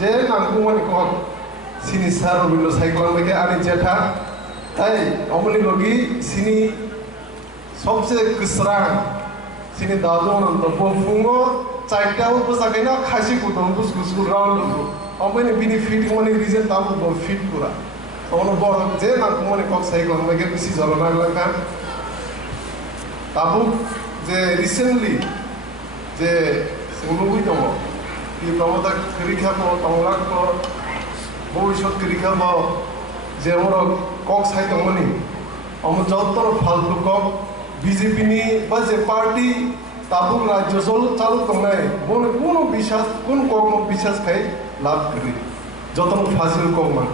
যে নামকুমানি কক সিনি সার রবিন্দ্র সাইক্লাম থেকে আনি জেঠা তাই অমনি লগি সিনি সবচেয়ে কৃষ্ণাং সিনি দাদু অনন্ত ফুঙ্গো চারটাও পোশাকে না খাসি কুদম গুসগুসু রাউন্ড অমনি বিনি ফিট মানে রিজেন তাবো বড় ফিট করা তখন বড় যে নামকুমানি কক সাইক্লাম থেকে বেশি জ্বলনা লাগা তাবো যে রিসেন্টলি যে লুবই দङ কি প্রমোদা করিখাব তংলাক ভবিষ্যৎ করিখাব যে আমার কক সাই দङনি অম যতর ফালতু কক বিজেপি নি বা যে পার্টি তাবুক রাজ্য চালু দংনাই বনে কোনো বিশ্বাস কোন কক বিশ্বাস খাই লাভ করি যতন ফাজিল কক মান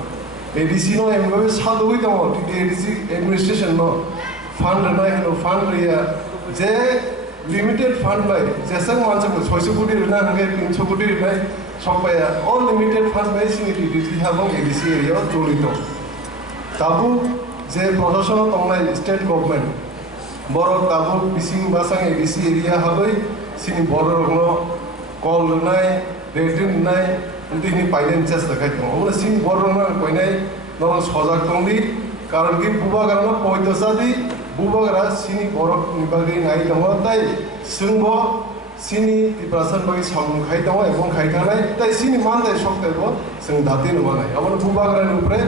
এডিসি ন এমভাবে সাদুই দङ এডিসি এডমিনিস্ট্রেশন ন ফান্ড নাই হলো ফান্ড রিয়া যে লিমিটেড ফান্ড বাই যেসাং মানसिखौ 600 কোটি রিনা হঙ্গে 300 কোটি রিনাই সবাইয়া অল লিমিটেড ফান্ড বাই সিনিটি ডিজি হাবং এডিসি এরিয়া জড়িত তাবু যে প্রশাসন দংনাই স্টেট গভর্নমেন্ট বড় তাবু বিসিং বাসাং এডিসি এরিয়া হাबै সিনি বড় রকম কল নাই রেডিং নাই উন্তিনি পাইলেন চেষ্টা খাই দङ ওরা সিনি বড় রকম কইনাই নর সজাগ দংলি কারণ কি বুবা গানো পয়দসাদি বুবাगरा सिनी बरफ निबागै नाय दङ ताई जोंबो सिनी दिप्रासन बागै सामु खाय दङ एबं खायखानाय ताई सिनी मानदाय सकतायबो जों दाते नमानाय आबो बुबागरानि उपरे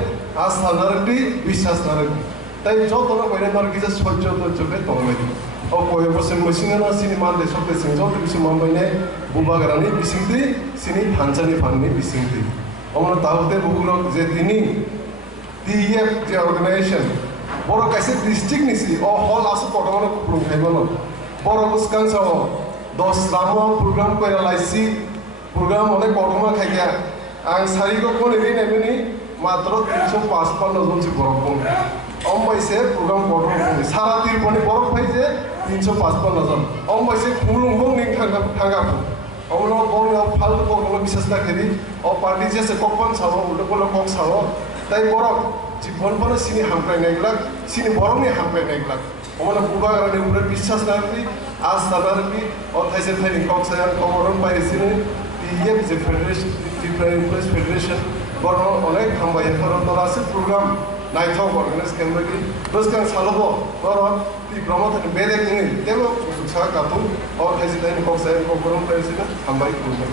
आस्था नारकि বিশ্বাস नारकि ताई जतनो कइना नारकि जे सह्य दर्जके दंबायदि ओ कय बोसोर मसिङाना सिनी मानदाय सकताय जों जत बिसि मानबायनाय बुबागरानि बिसिंदि सिनी फानसानि फाननि बिसिंदि अमनो तावते बुगुलक जे दिनि टीएफ जे अर्गानाइजेशन बड़ कैसे डिस्ट्रिक्ट निसी और हल आसो कटमानो प्रोग्राम खाइबोनो बड़ बुसकां साव 10 लामा प्रोग्राम कइरा लाइसि प्रोग्राम अनेक कटमा खाइया आं सारिको कोन एरि नेबेनि मात्र 355 जन से बरफ बङ अमबाइसे प्रोग्राम कटमा सारा तिरपनि बरफ फाइजे 355 जन अमबाइसे खुलुंगबं नि थांगाफु अमनो बङ फालतु कटमा विशेष नाखेरि अ पार्टी जेसे ककपन साव उलटको कक साव ताई बरफ জীবন বলে সিনি হামপ্রাইনাইগ্লাক সিনি বরমনি হামপ্রাইনাইগ্লাক অমন বুবাগরানি উপরে বিশ্বাস নাকি আস্থা নাকি অথাইসে থাইনি কক্সায়ার কমরন বাইসিনি টিএফ যে ফেডারেশন ত্রিপুরা ইমপ্লয়িজ ফেডারেশন বড় অনেক হামবাই ফরতর আছে প্রোগ্রাম নাইথাও অর্গানাইজ কেমবাকি বসকাং সালবো বড় ত্রিপুরা থেকে বেরে কিনি দেবো সুসা কাতু অথাইসে থাইনি কক্সায়ার কমরন বাইসিনি হামবাই প্রোগ্রাম